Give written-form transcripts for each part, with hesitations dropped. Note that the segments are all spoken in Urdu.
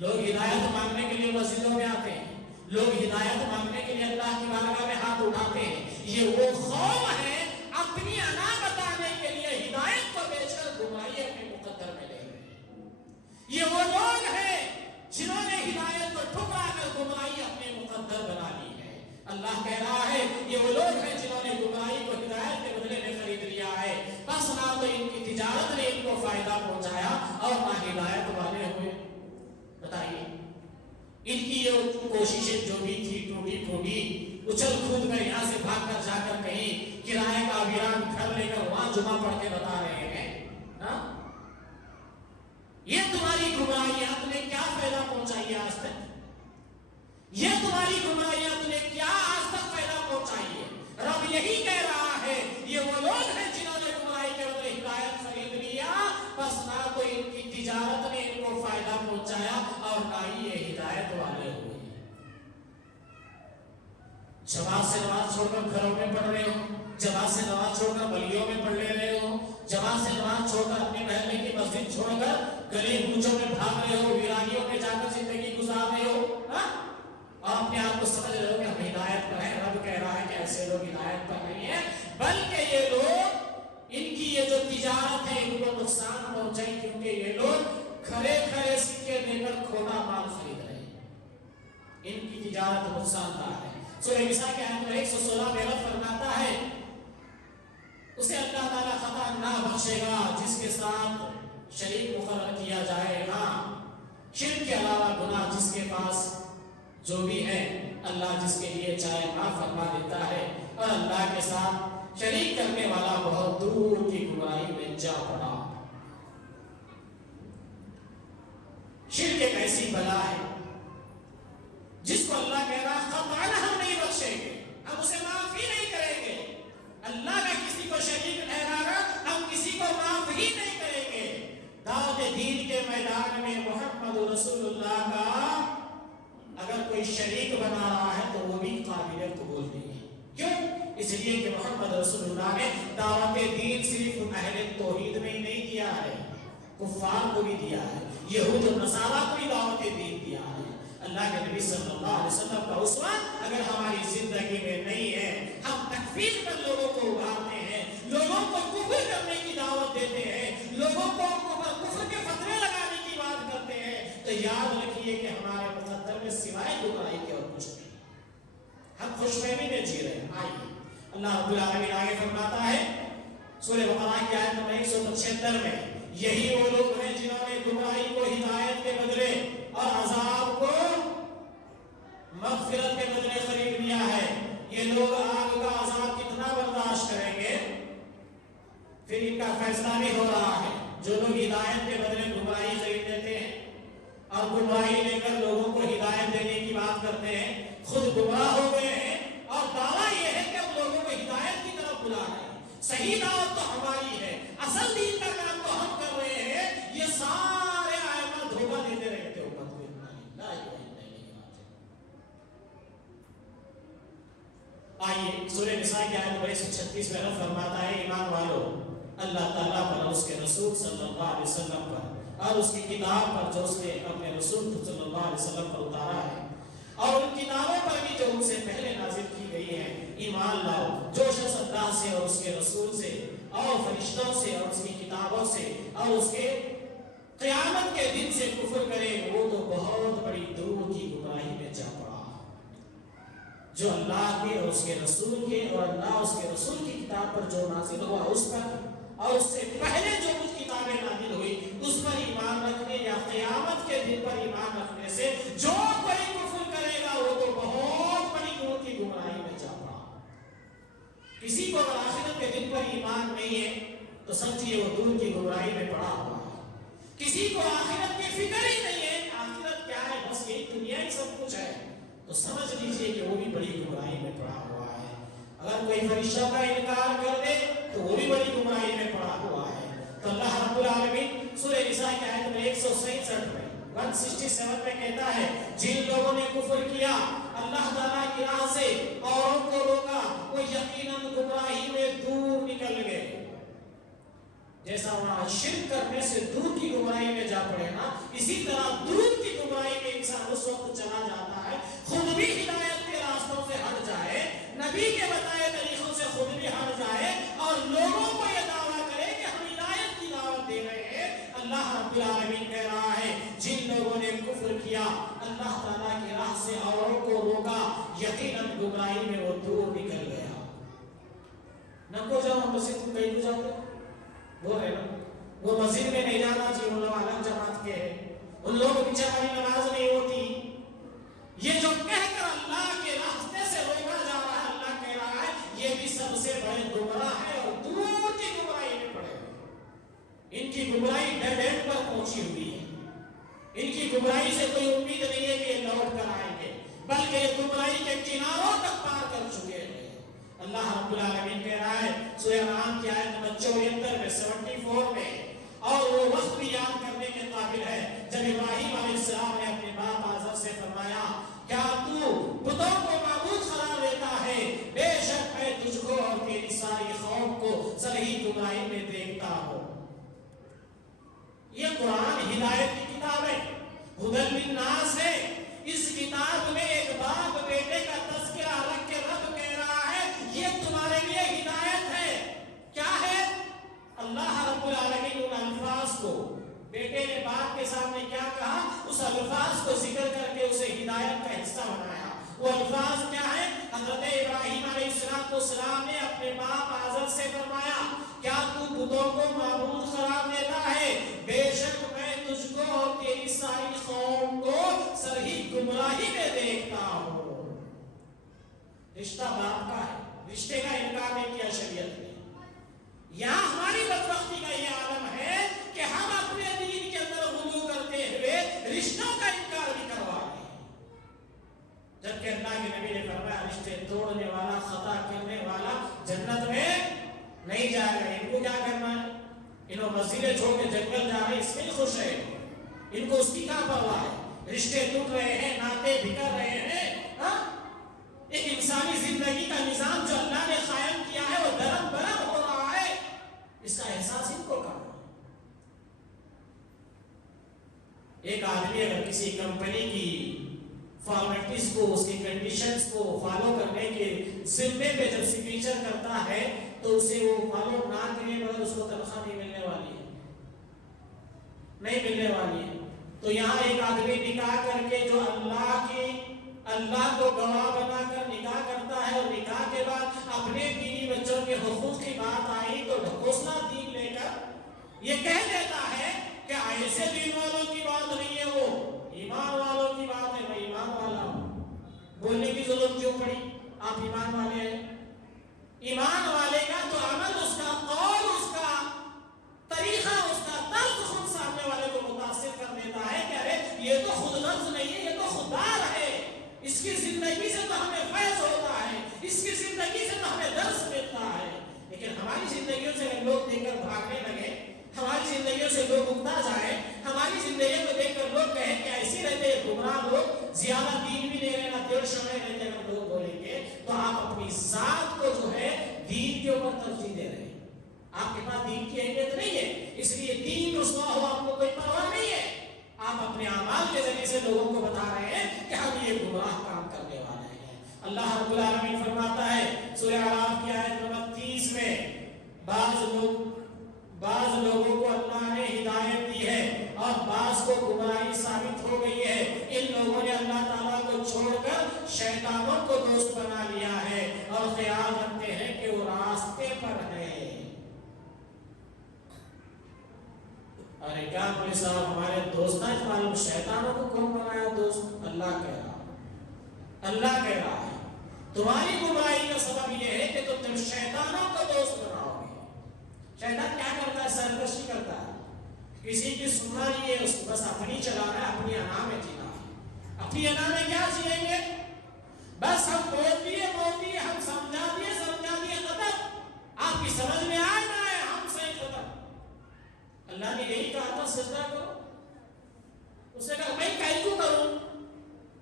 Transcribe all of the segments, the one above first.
لوگ ہدایت مانگنے کے لیے مسجدوں میں آتے ہیں، لوگ ہدایت مانگنے کے لیے اللہ کی بارگاہ میں ہاتھ اٹھاتے ہیں. یہ وہ قوم ہے اپنی انا بتانے کے لیے ہدایت کو بیچ کر گمراہی اپنے مقدر میں لے گئے. یہ وہ لوگ ہیں جنہوں نے ہدایت کو ٹھکرا کر گمراہی اپنے مقدر بنا لی ہے. اللہ کہہ رہا ہے یہ وہ لوگ ہیں جنہوں نے گمراہی کو ہدایت کے بدلے میں خرید لیا ہے. بس نہ تو ان کی تجارت نے ان کو فائدہ پہنچایا اور نہ ہدایت والے ہوئے. بتائیے ان کی یہ کوششیں جو بھی تھی ٹوٹی پھوٹی، اچھل کود کر یہاں سے بھاگ کر جا کر کہیں کرائے کا ویران گھر لے کر وہاں جمعہ پڑھ کے بتا رہے ہیں. یہ تمہاری گمراہیاں تمہیں کیا فائدہ پہنچائی ہے آج تک؟ یہ تمہاری گمراہیاں تمہیں کیا آج تک فائدہ پہنچائی ہے؟ رب یہی کہہ رہا ہے یہ وہ لوگ ہیں جنہوں نے گمراہی کے بدلے ہدایت خرید لیا. بس نہ تو ان کی تجارت نے ان کو فائدہ پہنچایا اور نہ ہی یہ ہدایت والے ہوئے. جماعت سے نماز چھوڑ کر گھروں میں پڑھ رہے ہو، جماعت سے نماز چھوڑ کر گلیوں میں پڑھ لے رہے ہو، جماعت سے نماز چھوڑ کر اپنے محلے کی مسجد چھوڑ کر گلی کوچوں میں بھاگ رہے ہو، ویرانیوں میں جا کر زندگی گزار رہے ہو، اور اپنے آپ کو سمجھ رہے ہو کہ ہم ہدایت پر ہیں. رب کہہ رہا ہے کہ ایسے لوگ ہدایت پر نہیں ہیں، بلکہ یہ لوگ ان کی یہ جو تجارت ہے ان کو نقصان پہنچائی، کیونکہ یہ لوگ کھڑے کھڑے سکے دے کر کھوٹا مال خرید رہے ہیں. ان کی تجارت نقصان دہ ہے. سورہ نساء کے آیت 116 میں رب فرماتا ہے اسے اللہ تعالیٰ خطا نہ بخشے گا جس کے ساتھ شریک مقرر کیا جائے گا. شرک کے علاوہ گناہ جس کے پاس جو بھی ہے اللہ جس کے لیے چاہے معاف فرما دیتا ہے، اور اللہ کے ساتھ شریک کرنے والا بہت دور کی گمراہی میں جا پڑا. شرک ایک ایسی بلا ہے جس کو اللہ کہہ رہا خطاً ہم نہیں بخشیں گے، ہم اسے معاف ہی نہیں کریں گے. اللہ کا کسی کو شریک ٹھہرانا ہم کسی کو معاف ہی نہیں کریں گے. دعوت دین کے میدان میں محمد رسول اللہ کا اگر کوئی شریک بنا رہا ہے تو وہ بھی قابل قبول نہیں ہے. کیوں؟ اس لیے کہ محمد رسول اللہ نے دعوت دین صرف اہل توحید میں ہی نہیں دیا ہے، کفار کو بھی دیا ہے، یہود و نصارہ کو بھی دعوت دین دیا ہے. اللہ کے نبی صلی اللہ علیہ وسلم کا اسوہ اگر ہماری زندگی میں نہیں ہے، ہم تکفیر پر لوگوں کو ابھارتے ہیں، لوگوں کو کفر کرنے کی دعوت دیتے ہیں، لوگوں کو کفر کے فتوے لگانے کی بات کرتے ہیں، تو یاد رکھیے کہ ہمارے مقدر میں سوائے گمراہی کے اور کچھ نہیں. ہم خوش فہمی میں جی رہے ہیں. آئیے اللہ رب العالمین آگے فرماتا ہے سورہ بقرہ کی آیت نمبر 176 میں یہی وہ لوگ ہیں جنہوں نے گمراہی کو ہدایت کے بدلے اور عذاب کو مغفرت کے بدلے خرید لیا ہے. یہ لوگ آگ کا عذاب کتنا برداشت کریں گے؟ پھر ان کا فیصلہ بھی ہو رہا ہے. جو لوگ ہدایت کے بدلے گمراہی خرید لیتے ہیں اور گمراہی لے کر لوگوں کو ہدایت دینے کی بات کرتے ہیں، خود گمراہ ہو گئے ہیں اور دعویٰ یہ ہے کہ ہم لوگوں کو ہدایت کی طرف بلا رہے ہیں. صحیح دعوت تو ہماری ہے، اصل دین کا کام تو ہم کر رہے ہیں. یہ سارے ائمہ دھوکہ دیتے رہتے ہو. آئیے سورہ نساء کی آیت نمبر 136 میں رب فرماتا ہے ایمان والو اللہ تعالیٰ پر اور اس کے رسول صلی اللہ علیہ وسلم پر اور اس کی کتاب پر جو اس نے اپنے رسول صلی اللہ علیہ وسلم پر اتارا ہے اور ان کتابوں پر بھی جو ان سے پہلے نازل کی گئی ہیں ایمان لاؤ. جو شخص اللہ سے اور اس کے رسول سے اور فرشتوں سے اور اس کی کتابوں سے اور اس کے قیامت کے دن سے کفر کرے وہ تو بہت بڑی دور کی گمراہی میں جا پڑا. جو اللہ کے اور اس کے رسول کے اور اللہ اس کے رسول کی کتاب پر جو نازل ہوا اس پر اور اس سے پہلے جو کچھ کتابیں نازل ہوئی اس پر ایمان رکھنے یا قیامت کے دن پر ایمان رکھنے سے جو کوئی کفر کرے گا وہ تو بہت بڑی دور کی گمراہی میں جا پڑا. کسی کو اگر آخرت کے دن پر ایمان نہیں ہے تو سمجھیے وہ دور کی گمراہی میں پڑا ہوا ہے. کسی کو آخرت کی فکر ہی نہیں ہے، آخرت کیا ہے بس یہی دنیا ہی سب کچھ ہے، تو سمجھ لیجئے کہ وہ بھی بڑی گمراہی میں پڑا ہوا ہے. اگر کوئی فرشتوں کا انکار کر دے تو وہ بھی بڑی گمراہی میں پڑا ہوا ہے. تو اللہ رب العالمین سورہ نساء کی آیت نمبر 167 میں 167 میں کہتا ہے جن لوگوں نے کفر کیا اللہ تعالیٰ کی راہ سے اوروں کو روکا وہ یقیناً گمراہی میں دور نکل گئے. جیسا وہاں شرک کرنے سے دور کی گمراہی میں جا پڑے نا، اسی طرح دور کی گمراہی میں انسان اس وقت چلا جاتا ہے خود بھی ہدایت کے راستوں سے ہٹ جائے، نبی کے بتائے طریقوں سے خود بھی ہٹ جائے اور لوگوں کو یہ دعویٰ کرے کہ ہم ہدایت کی دعوت دے رہے ہیں۔ اللہ رب العالمین کہہ رہا ہے جن لوگوں نے کفر کیا، اللہ تعالیٰ کی راہ سے اوروں کو روکا، یقیناً گمراہی میں وہ دور نکل گیا۔ نہ کو جاؤ مسجد کو کہیں کو جاتے وہ ہے نا، وہ مسجد میں نہیں جانا چاہیے، ان لوگ الگ جماعت کے ہیں، ان لوگوں کے پیچھے ہماری نماز نہیں ہوتی۔ یہ جو کہہ کر اللہ کے راستے سے روکا جا رہا ہے، اللہ کہہ رہا ہے یہ بھی سب سے بڑے گمراہ ہے اور دور کی گمراہی میں پڑے ہوئے۔ ان کی گمراہی ڈیڈ اینڈ پر پہنچی ہوئی ہے، ان کی گمراہی سے کوئی امید نہیں ہے کہ یہ لوٹ کر آئیں گے، بلکہ یہ گمراہی کے کناروں تک پار کر چکے ہیں۔ اللہ رب العالمین کہہ رہا ہے سورہ انعام کی آیت نمبر 74 میں 74 میں، اور وہ وقت بھی یاد کرنے کے قابل ہے جب ابراہیم علیہ السلام نے اپنے باپ آزر سے فرمایا کیا تو بتوں کو معبود قرار دیتا ہے؟ بے شک میں تجھ کو اور تیری ساری قوم کو صحیح گمراہی میں دیکھتا ہوں۔ یہ قرآن ہدایت کی کتاب ہے، ہدی للناس ہے۔ اس کتاب میں ایک باپ بیٹے کا تذکرہ رکھ کے رب کہہ رہا ہے یہ تمہارے لیے ہدایت ہے۔ کیا ہے؟ اللہ رب العالمین ان الفاظ کو، بیٹے نے باپ کے سامنے کیا کہا، اس الفاظ کو ذکر کر کے اسے ہدایت کا حصہ بنایا۔ وہ الفاظ کیا ہے؟ حضرت ابراہیم علیہ السلام نے اپنے باپ آزر سے فرمایا کیا تو بتوں کو معبود قرار دیتا ہے؟ بے شک میں تجھ کو اور تیری ساری قوم کو صحیح گمراہی میں دیکھتا ہوں۔ رشتہ باپ کا ہے، رشتے کا انکار نہیں کیا شریعت نے۔ یہاں ہماری بدبختی کا یہ عالم ہے کہ ہم اپنے دین کے اندر غلو کرتے ہوئے رشتوں کا انکار بھی کروا رہے ہیں، جبکہ اللہ کے نبی نے فرمایا رشتے توڑنے والا، خطا کرنے والا جنت میں نہیں جائے گا۔ ان کو کیا کرنا ہے؟ انہوں مسجدیں چھوڑ کے جنگل جا رہے ہیں، اس میں خوش ہے، ان کو اس کی کیا پرواہ ہے؟ رشتے ٹوٹ رہے ہیں، ناطے بکھر رہے ہیں، ایک انسانی زندگی کا نظام جو اللہ نے قائم کیا ہے وہ درم برم ہو رہا ہے، اس کا احساس ان کو کرنا۔ ایک آدمی اگر کسی کمپنی کی فارمیلٹیز کو، اس کی کنڈیشنز کو فالو کرنے کے ذمے پہ جب سگنیچر کرتا ہے تو اسے وہ فالو نہ کرنے پر اس کو تنخواہ نہیں ملنے والی ہے، نہیں ملنے والی ہے۔ تو یہاں ایک آدمی نکاح کر کے جو اللہ کو گواہ بنا کر نکاح کرتا ہے اور نکاح کے بعد اپنے بیوی بچوں کے حقوق کی بات آئی تو ڈھکوسلا دین لے کر یہ کہہ دیتا ہے کہ ایسے دین والوں کی بات نہیں ہے، وہ ایمان والوں کی بات ہے، میں ایمان والا ہوں۔ بولنے کی ضرورت کیوں پڑی؟ آپ ایمان والے ہیں۔ ایمان والے کا تو عمل، اس کا قول، اس کا طریقہ، اس کا طرز خود سامنے والے کو متاثر کر دیتا ہے کہ ارے یہ تو خود لفظ نہیں ہے، یہ تو خوددار ہے، اس کی زندگی سے تو ہمیں فیض ہوتا ہے، اس کی زندگی سے تو ہمیں درس ملتا ہے۔ لیکن ہماری زندگیوں سے لوگ دیکھ کر بھاگنے لگے، ہماری زندگیوں سے لوگ اگتا جائے، ہماری زندگیوں کو دیکھ کر لوگ کہیں کہ ایسی رہتے گمراہ لوگ، زیادہ دین بھی نہیں رہنا، دیڑھ شمع رہتے، اگر لوگ بولیں گے تو آپ اپنی ذات کو جو ہے دین کے اوپر ترجیح دے رہے ہیں۔ آپ کے پاس دین کی اہمیت نہیں ہے، اس لیے دین رسوا ہو آپ کو کوئی پرواہ نہیں ہے۔ آپ اپنے اعمال کے ذریعے سے لوگوں کو بتا رہے ہیں کہ ہم یہ گمراہ کام کرنے والے ہیں۔ اللہ رب العالمین فرماتا ہے سورہ اعراف کی آیت نمبر 30 میں بعض لوگوں کو اللہ نے ہدایت دی ہے اور بعض کو گمراہی ثابت ہو گئی ہے۔ ان لوگوں نے اللہ تعالیٰ کو چھوڑ کر شیطانوں کو دوست بنا لیا ہے اور خیال رکھتے ہیں کہ وہ راستے پر ہے۔ ارے کیا کوئی صاحب ہمارے دوست ہیں، معلوم شیطانوں کو کون بنایا دوست؟ اللہ کہہ رہا ہے، اللہ کہہ رہا ہے تمہاری گمراہی کا سبب یہ ہے کہ تم شیطانوں کو دوست بناؤ گے۔ شیطان کیا کرتا ہے؟ سرکشی کرتا ہے، کسی کی سننا نہیں ہے، اس کو بس اپنی چلانا ہے، اپنی انا میں جینا ہے۔ اپنی انا میں کیا جیئیں گے؟ بس ہم بول دیے، ہم سمجھا دیے ختم، آپ کی سمجھ میں آئے نہ آئے ہم صحیح ختم۔ اللہ نے یہی کہا تھا سجدہ کرو، اس نے کہا میں کہیں کو کروں؟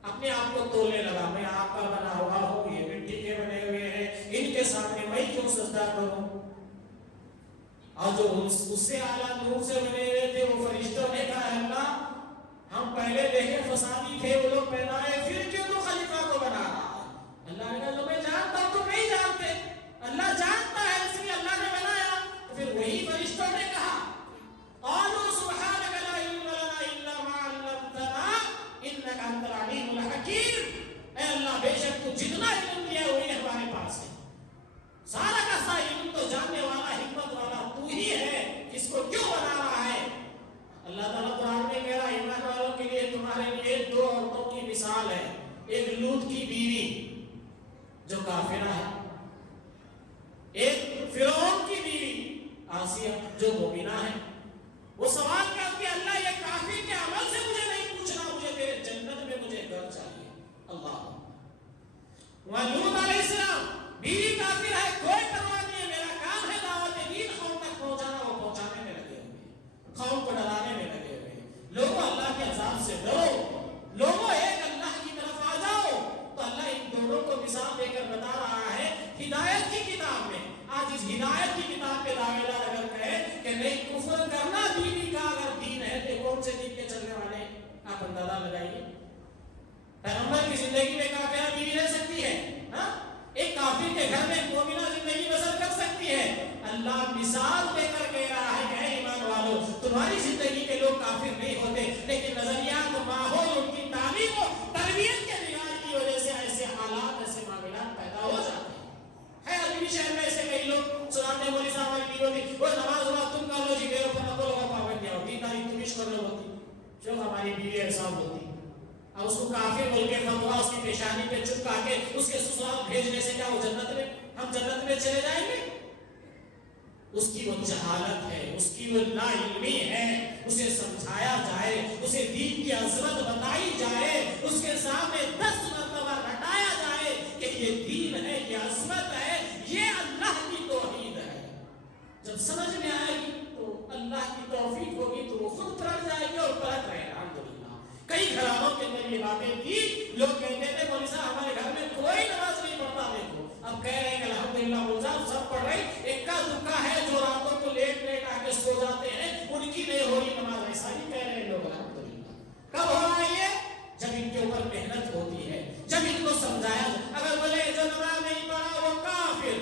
اپنے آپ کو تولنے لگا، میں آپ کا بنا ہوا ہوں، یہ مٹی کے بنے ہوئے ہیں، ان کے سامنے میں کیوں سجدہ کروں؟ اور جو اس سے اعلیٰ نور سے بنے ہوئے تھے وہ فرشتوں نے کہا اللہ ہم ہم پہلے دیکھے فسادی تھے وہ لوگ پیدا ہوئے، پھر کیوں تو خلیفہ کو بنا رہا ہے؟ اللہ نے کہا میں جانتا ہوں تم نہیں جانتے، اللہ جانتا ہے اس لیے اللہ نے بنایا۔ تو پھر وہی فرشتوں نے کہا قالوا سبحانک لا علم لنا الا ما علمتنا انک انت العلیم الحکیم، اے اللہ بے شک تو جتنا علم دیا وہی ہمارے پاس ہے، سارا کا سارا علم تو جاننے والا حکمت والا تو ہی ہے، اس کو کیوں بنا رہا ہے؟ اللہ تعالیٰ قرآن میں کہہ رہا ہے ایمان والوں کے لیے تمہارے لیے دو عورتوں کی مثال ہے، ایک لوط کی بیوی جو کافرہ ہے، ایک فرعون کی بیوی آسیہ جو مومنہ ہے۔ وہ سوال کرتی ہے اللہ یہ کافر کے عمل سے مجھے نہیں پوچھنا، مجھے تیرے جنت میں مجھے گھر چاہیے۔ اللہ لوط علیہ السلام بیوی کافر ہے، کوئی پرواہ نہیں ہے، میرا کام ہے دعوت دین قوم تک پہنچانا، وہ پہنچانے میں لگے ہوئے، قوم کو ڈرانے میں لگے ہوئے۔ لوگوں اللہ کے عذاب سے ڈرو، لوگوں ایک اللہ کی طرف آ جاؤ۔ تو اللہ ان دونوں کو مثال دے کر بتا رہا ہے ہدایت کی کتاب میں۔ آج اس ہدایت کی کتاب کے دعوے دار اگر کہے کہ نہیں کفر کرنا بیوی کا اگر دین ہے تو کون سے دین کے چلنے والے ہیں؟ آپ اندازہ لگائیے، پیغمبر کی زندگی میں کافرہ بیوی رہ سکتی ہے؟ ہاں، ایک کافر کے گھر میں مومنہ زندگی بسر کر سکتی ہے؟ اللہ مثال دے کر کہہ رہا ہے کہ اے ایمان والو تمہاری زندگی کے لوگ کافر نہیں ہوتے، لیکن نظریات، ماحول، ان کی تعلیم و تربیت کے بگاڑ کی وجہ سے ایسے حالات، ایسے معاملات پیدا ہو جاتے ہیں۔ ہے عربی شہر میں ایسے کئی لوگ سناتے مولی صاحب والی بیوی ہوتی وہ نماز ہوا تم کر لو جی، میرے اوپر نہ لوگوں پابندیاں ہوتی، تاریخ تمش کر لو ہوتی، جو ہماری بیوی احسان ہوتی۔ اب اس کو کافر بول کے فتوا اس کی پیشانی پہ چپکا کے اس کے سسرال بھیجنے سے کیا وہ جنت میں، ہم جنت میں چلے جائیں گے؟ اس کی وہ جہالت ہے، اس کی وہ لا علمی ہے، اسے سمجھایا جائے، اسے دین کی عظمت بتائی جائے، اس کے سامنے 10 مرتبہ رٹایا جائے کہ یہ دین ہے، یہ عظمت ہے، یہ اللہ کی توحید ہے۔ جب سمجھ میں آئے گی تو اللہ کی توفیق ہوگی تو وہ خود پلٹ جائے گی اور پلٹ رہے گا۔ الحمدللہ کئی گھرانوں کے اندر یہ باتیں تھی، لوگ کہتے تھے مولوی صاحب ہمارے گھر میں کوئی نماز نہیں پڑھتا، دیکھو اب کہہ رہے ہیں کہ الحمدللہ مولوی صاحب سب پڑھ رہے، ایک کا دکا ہے جو راتوں کو لیٹ لیٹ آ کے سو جاتے ہیں، ان کی نہیں ہو رہی نماز، ایسا ہی کہہ رہے ہیں لوگ۔ الحمدللہ کب ہو رہا ہے یہ؟ جب ان کے اوپر محنت ہوتی ہے، جب ان کو سمجھایا۔ اگر بولے جو نماز نہیں پڑھا وہ کافر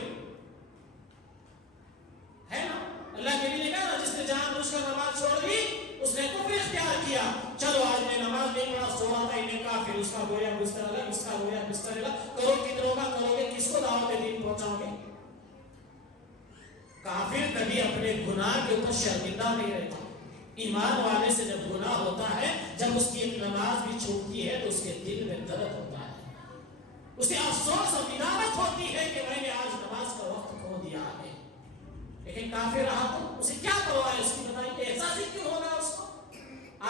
ہے نا، اللہ کے لیے کہا نا جس نے جان بوجھ کر نماز چھوڑ دی اس نے کفر اختیار کیا، چلو آج میں نماز نہیں پڑھا سو رہا تھا، انہیں کافر، اس کا گویا بستر الگ، اس کا گویا بستر الگ، کرو کتنوں کا کرو گے، کس کو دعوت دین پہنچاؤ گے؟ کافر کبھی اپنے گناہ کے اوپر شرمندہ نہیں رہتا۔ ایمان والے سے جب گناہ ہوتا ہے، جب اس کی ایک نماز بھی چھوٹتی ہے تو اس کے دل میں درد ہوتا ہے، اسے افسوس اور ندامت ہوتی ہے کہ میں نے آج نماز کا وقت کھو دیا ہے۔ لیکن کافر رہا تو اسے کیا پرواہ ہے اس کی؟ بتائیے احساس ہی کیوں ہوگا اس کو؟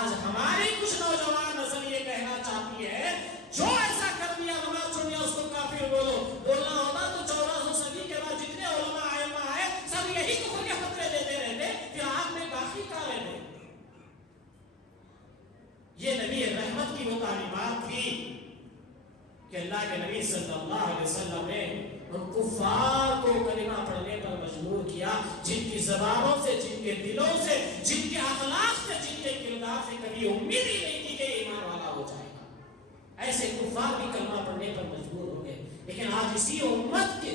آج ہماری کچھ نوجوان نسل یہ کہنا چاہتی ہے جو ایسا کر دیا نماز چھوڑ دیا اس کو کافر بولو، بولنا ہوتا تو 1400 صدی کے بعد جتنے علماء ائمہ آئے سب یہی کفر کے فتوے دیتے رہتے، پھر آپ میں باقی کا رہتے۔ یہ نبی رحمت کی وہ تعلیمات تھی کہ اللہ کے نبی صلی اللہ علیہ وسلم نے ان کفار کو کلمہ پڑھنے پر مجبور کیا جن کی زبانوں سے، جن کے دلوں سے، جن کے اخلاق سے، جن کے کردار سے کبھی امید ہی نہیں تھی کہ ایمان والا ہو جائے گا۔ ایسے کفار بھی کلمہ پڑھنے پر مجبور ہو گئے۔ لیکن آج اسی امت کے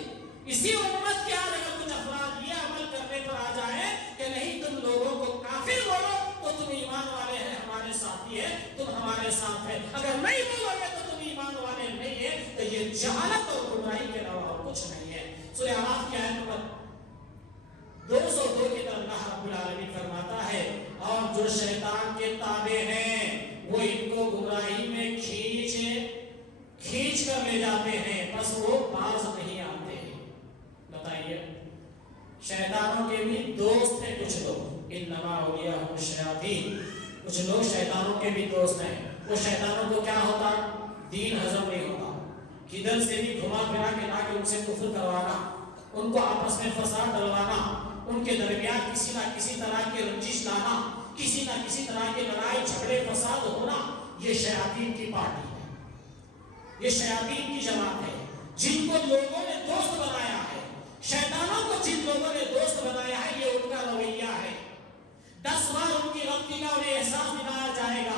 آج اگر کچھ افراد یہ عمل کرنے پر آ جائے کہ نہیں تم لوگوں کو کافر بولو تو تم ایمان والے ہیں، ہمارے ساتھی ہیں، تم ہمارے ساتھ ہیں، اگر نہیں بولو گے تو تم ایمان والے نہیں ہیں، تو یہ جہالت اور گمراہی کے علاوہ اور کچھ نہیں ہے۔ سورہ اعراف کی آیت نمبر 202 کے اندر اللہ رب العالمین فرماتا ہے اور جو شیطان کے تابع ہیں وہ ان کو گمراہی میں کھینچ کر لے جاتے ہیں، بس وہ باز نہیں آتے ہیں۔ بتائیے شیطانوں کے بھی دوست ہیں کچھ لوگ، انما اولیاء الشیاطین، کچھ لوگ شیطانوں کے بھی دوست ہیں۔ وہ شیطانوں کو کیا ہوتا؟ دین ہضم نہیں ہوتا، کدھر سے بھی گھما پھرا کے لا کے ان سے کفر کروانا، ان کو آپس میں فساد ڈلوانا، ان کے درمیان کسی نہ کسی طرح کی رنجش لانا، کسی نہ کسی طرح کی لڑائی جھگڑے فساد ہونا، یہ شیاطین کی پارٹی ہے، یہ شیاطین کی جماعت ہے جن کو لوگوں نے دوست بنایا ہے۔ شیطانوں کو جن لوگوں نے دوست بنایا ہے یہ ان کا رویہ ہے۔ 10 بار ان کی غلطی کا انہیں احساس دلایا جائے گا،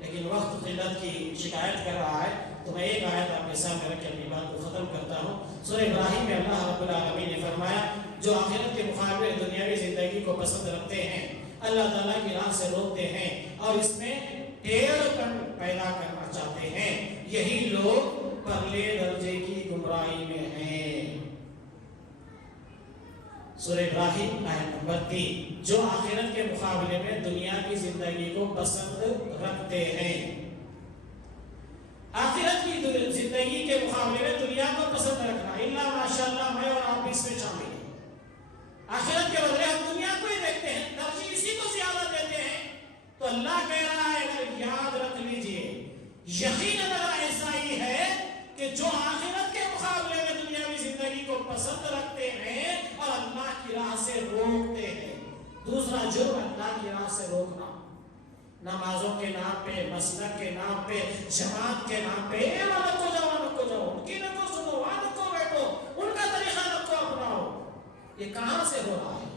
لیکن وقت قلت کی شکایت کر رہا ہے، تو میں ایک آیت آپ کے سامنے رکھ کے اپنی بات کو ختم کرتا ہوں۔ سورہ ابراہیم میں اللہ رب العالمین نے فرمایا جو آخرت کے مقابلے دنیاوی زندگی کو پسند رکھتے ہیں، اللہ تعالیٰ کی راہ سے روکتے ہیں اور اس میں ٹیڑھ پن پیدا کرنا چاہتے ہیں، یہی لوگ پرلے درجے کی گمراہی میں ہیں۔ سورہ ابراہیم آیت نمبر 3، جو آخرت کے مقابلے میں دنیا کی زندگی کو پسند رکھتے ہیں۔ آخرت کی زندگی کے مقابلے میں دنیا کو پسند رکھنا، اللہ ماشاءاللہ میں اور آپ اس میں شامل ہیں۔ آخرت کے بدلے ہم دنیا کو ہی دیکھتے ہیں، ترجیح اسی کو زیادہ دیتے ہیں۔ تو اللہ کہہ رہا ہے اگر یاد رکھ لیجئے، یقیناً ایسا ہی ہے کہ جو آخرت کے مقابلے میں دنیاوی زندگی کو پسند رکھتے ہیں اور اللہ کی راہ سے روکتے ہیں۔ دوسرا جرم اللہ کی راہ سے روکنا، نمازوں کے نام پہ، مسلک کے نام پہ، جماعت کے نام پہ، نکو جاؤ، ان کی نکو سنو، وہاں نکو بیٹھو، ان کا طریقہ نکو اپناؤ۔ یہ کہاں سے ہو رہا ہے؟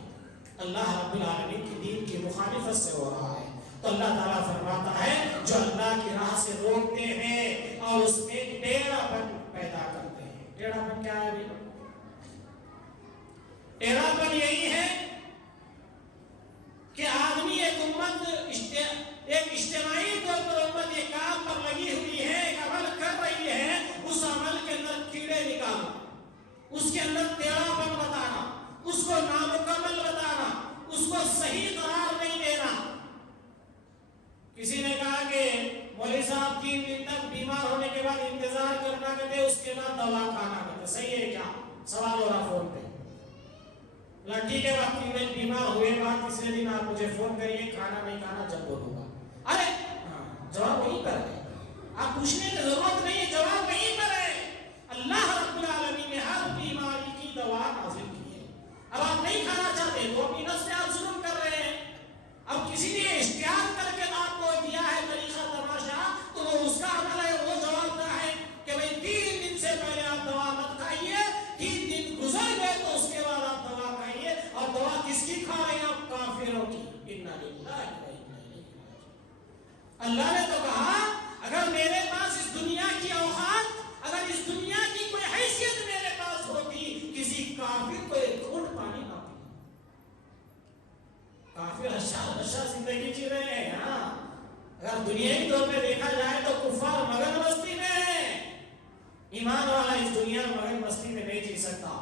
اللہ رب العالمین کی دین کی مخالفت سے ہو رہا ہے۔ تو اللہ تعالیٰ فرماتا ہے جو اللہ کی راہ سے روکتے ہیں اور اس میں ٹیڑھا پن پیدا کرتے ہیں۔ ٹیڑھا پن کیا ہے؟ ٹیڑھا پن یہی ہے کہ آدمی ایک اجتماعی طور پر امت ایک کام پر لگی ہوئی ہے، ایک عمل کر رہی ہے، اس عمل کے اندر کیڑے نکالنا، اس کے اندر ٹیڑھا پن بتانا، اس کو نامکمل بتانا، اس کو صحیح قرار نہیں دینا۔ کسی نے کہا کہ مولوی صاحب 3 دن تک بیمار ہونے کے بعد انتظار کرنا کہتے، اس کے بعد دوا کھانا کہتے، صحیح ہے کیا؟ سوال ہو رہا فون پہ۔ ٹھیک ہے، آپ 3 دن بیمار ہوئے بعد تیسرے دن آپ مجھے فون کریے، کھانا نہیں کھانا جب بولوں گا۔ ارے جواب وہیں پر ہے، آپ پوچھنے کی ضرورت نہیں ہے، جواب وہیں پر ہے۔ اللہ رب العالمین نے ہر بیماری کی دوا نازل کی ہے۔ اب آپ نہیں کھانا چاہتے تو اپنی نفس سے آپ ظلم کر رہے ہیں۔ اب کسی نے اشتہار کر کے آپ کو دیا ہے طریقہ تماشا، تو وہ اس کا عمل ہے، وہ جواب دہ ہے کہ بھئی 3 دن سے پہلے آپ دوا مت کھائیے، 3 دن گزر گئے تو اس کے بعد آپ دوا کھائیے۔ اور دوا کس کی کھا رہے ہیں آپ؟ کافروں کی۔ اِنَّا لِلَّهِ وَإِنَّا إِلَيْهِ رَاجِعُونَ۔ اللہ نے تو کہا اگر میرے پاس اس دنیا کی اوقات، اگر اس دنیا کی کوئی حیثیت میرے پاس ہوتی، کسی کافر کو ایک گھونٹ پانی نہ پی۔ کافر ہشہ زندگی جی رہے ہیں۔ ہاں اگر دنیاوی طور پہ دیکھا جائے تو کفار مگن مستی میں ہے، ایمان والا اس دنیا مگن مستی میں نہیں جی سکتا۔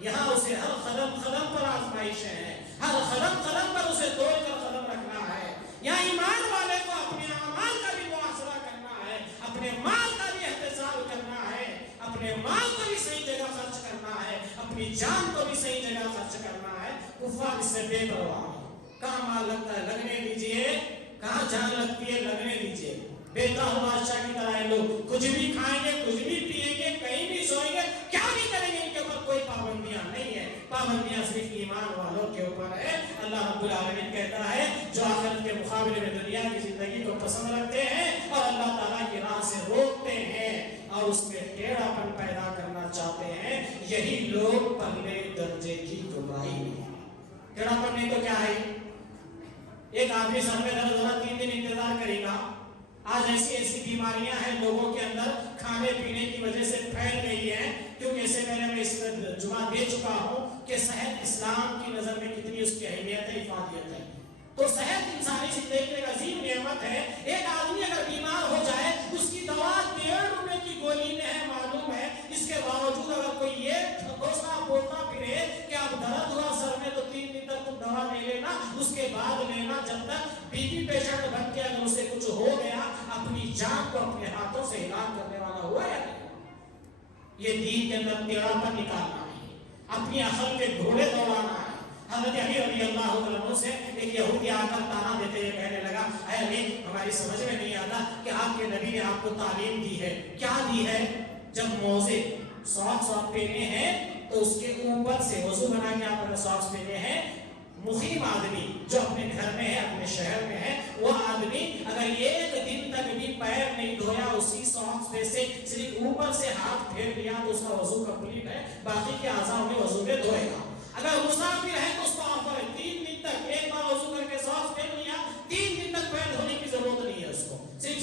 یہاں اسے ہر قدم پر آزمائشیں ہیں، ہر قدم پر اسے توڑ کر قدم رکھنا ہے۔ یہاں ایمان والے کو اپنے اعمال کا بھی محاسبہ کرنا ہے، اپنے مال کا بھی احتساب کرنا ہے، اپنے مال کو بھی صحیح جگہ خرچ کرنا ہے، اپنی جان کو بھی صحیح جگہ خرچ کرنا ہے۔ کفار اس سے بے پرواہ ہے، کہاں مال لگتا ہے لگنے دیجئے، کہاں جان لگتی ہے لگنے دیجئے۔ بےتاحو بادشاہ کی طرح لوگ کچھ بھی کھائیں گے، کچھ بھی پیئیں گے، کہیں بھی سوئیں گے، کیا بھی کریں گے، ان کے اوپر کوئی پابندیاں نہیں ہے۔ پابندیاں صرف ایمان والوں کے اوپر ہے۔ اللہ رب العالمین کہتا ہے جو آخرت کے مقابلے میں دنیا کی زندگی کو پسند رکھتے ہیں اور اللہ تعالیٰ کی راہ سے روکتے ہیں اور اس میں ٹیڑھا پن پیدا کرنا چاہتے ہیں، یہی لوگ پہلے درجے کی گمراہی میں ہیں۔ ٹیڑھا پن نہیں تو کیا ہے؟ ایک آدمی سر میں درد ہونا 3 دن انتظار کرے گا۔ آج ایسی بیماریاں ہیں لوگوں کے اندر کھانے پینے کی وجہ سے پھیل گئی ہیں، کیونکہ اسے میں اس جمعہ دے چکا ہوں کہ صحت اسلام کی نظر میں کتنی اس کی اہمیت ہے، افادیت ہے۔ تو صحت انسانی زندگی کی ایک عظیم نعمت ہے۔ ایک آدمی اگر بیمار ہو جائے، اس کی دوا 1.5 روپے کی گولی میں ہے، معلوم ہے، اس کے باوجود اگر کوئی یہ ٹھکوسا بولتا پھرے کہ اب درد ہوا سر میں تو 3 دن تک تم دوا نہیں لینا، اس کے بعد لینا، جب تک بی پی پیشنٹ بن کے اگر اسے کچھ ہو گیا، اپنی جان کو اپنے ہاتھوں سے علاج کرنے والا ہوا یا نہیں؟ یہ دین کے اندر ٹیڑھا پن نکالنا ہے، اپنی عقل کے گھوڑے دوڑانا ہے۔ حضرت علی رضی اللہ عنہ سے ایک یہودی آ کر تانا دیتے ہوئے کہنے لگا، اے علی ہماری سمجھ میں نہیں آتا کہ آپ کے نبی نے آپ کو تعلیم دی ہے، کیا دی ہے؟ جب موزے ساکس پہنے ہیں تو اس کے اوپر سے وضو بنا کے آپ نے ساکس پہنے ہیں، مقیم آدمی جو اپنے گھر میں ہے، اپنے شہر میں ہے، وہ آدمی اگر 1 دن تک بھی پیر نہیں دھویا اسی ساکس پہ سے صرف اوپر سے ہاتھ پھیر لیا تو اس کا وضو کمپلیٹ ہے، باقی کے اعضاء میں وضو میں دھوئے گا۔ اگر مسافر ہے تو اس کو آفر ہے 3 دن تک ایک بار وضو کر کے ساکس پہن لیا، 3 دن تک پیر دھونے کی ضرورت نہیں ہے، اس کو صرف